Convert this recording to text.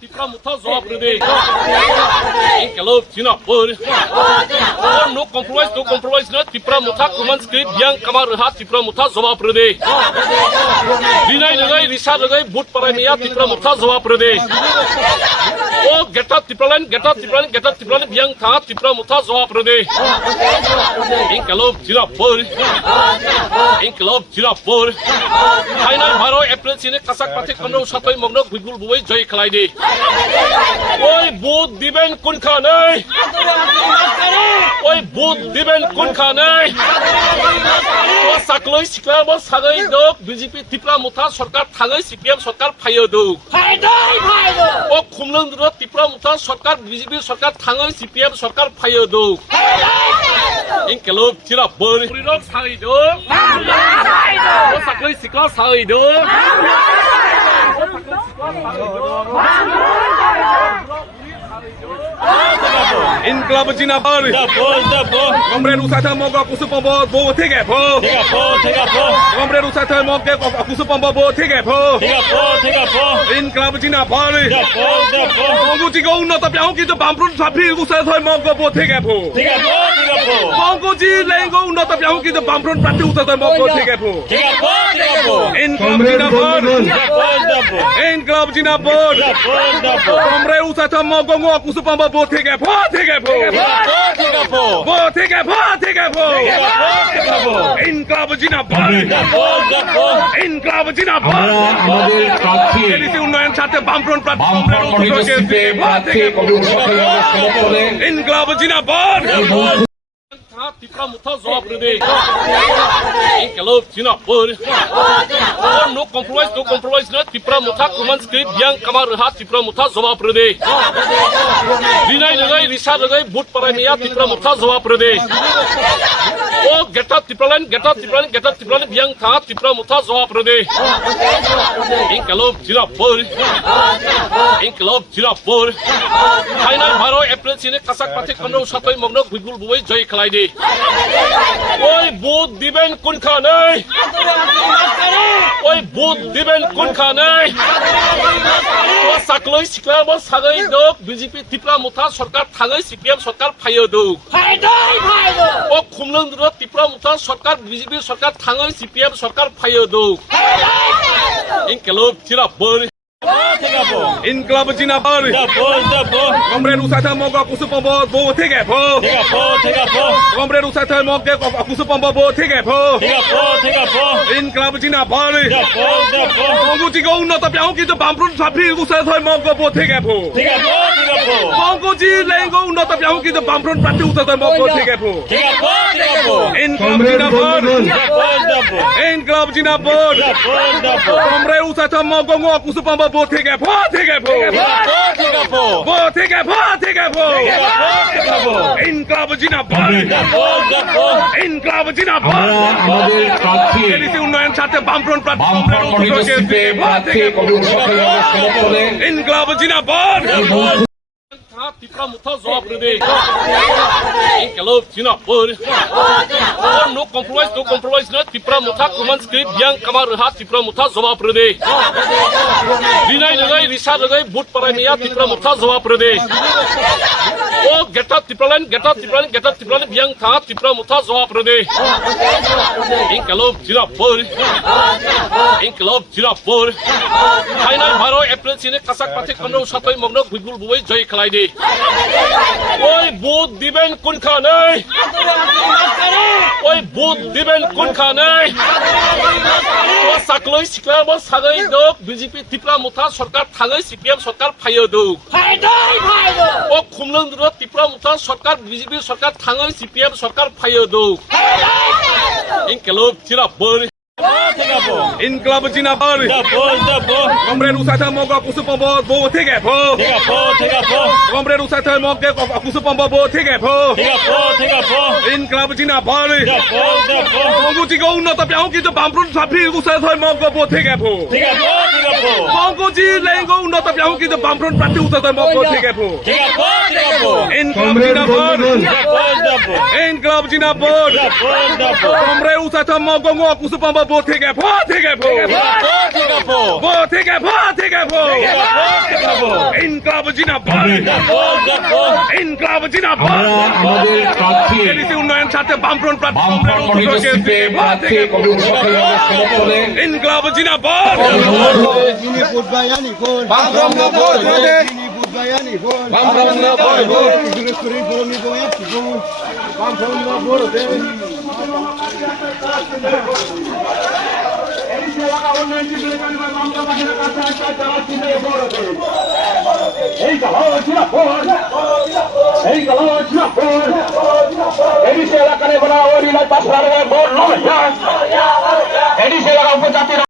Tipra muta zobrade. Inkelop tina por. No compromise na tipra muta kuman script yang kamar hat tipra muta zobrade. Dinai lagai risa lagai but paramia tipra muta zobrade. Oh get up tipralan yang tha tipra muta zobrade. Inkelop tina por. Hainai baro April sine kasak patik kono satoi mogno guigul buai joy khalai de. Oi বুট দিবেন কোনখানে ওই বুট দিবেন কোনখানে ও সাকলই সিকলা ব সাগৈ দক BJP Tripura মুথা সরকার থাগৈ CPM সরকার ফাইও দক ও খুমলং র ত্রিপুরা মুথা সরকার BJP সরকার থাগৈ CPM সরকার ফাইও দক ইনকেলো চিরা বরি রক সাগৈ দক ও সাকলই সিকলা সাগৈ দক Inkılap Jinabar. Komrade Usata Moga Kusupombo Bo Tegepo. Komrade Usata Moga Kusupombo Bo Tegepo. Inkılap Jinabar. Bangkuji Go Unnata Piao Kita Bamprun Sapi Usata Moga Bo Tegepo. Bangkuji Lengo Unnata Piao Kita Bamprun Prati Usata Moga Bo Tegepo. Inkılap Jinabar. Inkılap Jinabar. Komrade Usata Moga Kusupombo Bo Tegepo. Inqilab জিন্দাবাদ ইনকলাব জিন্দাবাদ ADC উন্নয়ন সাথে বামফ্রন্ট প্রার্থী ইনকলাব জিন্দাবাদ Tipra muta zobrade. Inkelop tina por. No compromise na tipra muta kuman script yang kamar hat tipra muta zobrade. Dinai lagai risa lagai but paramia tipra muta zobrade. Oh get up tipralan yang tha tipra muta zobrade. Inkelop tina por. Hainai baro April sine kasak patik kono satoi mogno guigul buai joy khalai de. ওই বুট দিবেন কোনখানে ওই বুট দিবেন কোনখানে ও সাকলই সিকলা ব সাগৈ দক BJP Tripura মুথা সরকার থাগৈ CPM সরকার ফাইও দক ও খুমলং র ত্রিপুরা মুথা সরকার বিজেপি সরকার থাগৈ সিপিএম সরকার ফাইও দক ইনকেলপ চিরা বরি Inkılap Jinabar. Komrade Usata Moga Kusupombo Bo Tegepo. Komrade Usata Moga Kusupombo Bo Tegepo. Inkılap Jinabar. Bangkuji Go Unnata Piao Kita Bamprun Sapi Usata Moga Bo Tegepo. Bangkuji Lengo Unnata Piao Kita Bamprun Prati Usata Moga Bo Tegepo. Inkılap Jinabar. Inkılap Jinabar. Komrade Usata Moga Kusupombo Bo Tegepo. Inqilab জিন্দাবাদ ইনকলাব জিন্দাবাদ ADC উন্নয়ন সাথে বামফ্রন্ট প্রার্থী ইনকলাব জিন্দাবাদ Tipra muta zobrade. Inkelop tina por. No compromise na tipra muta kuman script yang kamar hat tipra muta zobrade. Dinai lagai risa lagai but paramia tipra muta zobrade. Oh get up tipralan yang tha tipra muta zobrade. Inkelop tina por. Hainai baro April sine kasak patik kono satoi mogno guigul buai joy khalai de. ওই বুট দিবেন কোনখানে ওই বুট দিবেন কোনখানে ও সাকলই সিকলা ব সাগৈ দক BJP Tripura মুথা সরকার থাগৈ CPM সরকার ফাইও দক ও খুমলং র ত্রিপুরা মুথা সরকার বিজেপি সরকার থাগৈ সিপিএম সরকার ফাইও দক ইনকেলপ চিরা বরি Inkılap Jinabar. Komrade Usata Moga Kusupombo Bo Tegepo. Komrade Usata Moga Kusupombo Bo Tegepo. Inkılap Jinabar. Bangkuji Go Unnata Piao Kita Bamprun Sapi Usata Moga Bo Tegepo. Bangkuji Lengo Unnata Piao Kita Bamprun Prati Usata Moga Bo Tegepo. Inkılap Jinabar. Inkılap Jinabar. Komrade Usata Moga Kusupombo Bo Tegepo. Inqilab জিন্দাবাদ ইনকলাব জিন্দাবাদ আমাদের প্রার্থী ADC উন্নয়ন সাথে বামফ্রন্ট প্রার্থী বামফ্রন্ট মনোনীত সিটে প্রার্থী কবির সরকারি সেবক করে ইনকলাব জিন্দাবাদ এলাকার উপজাতির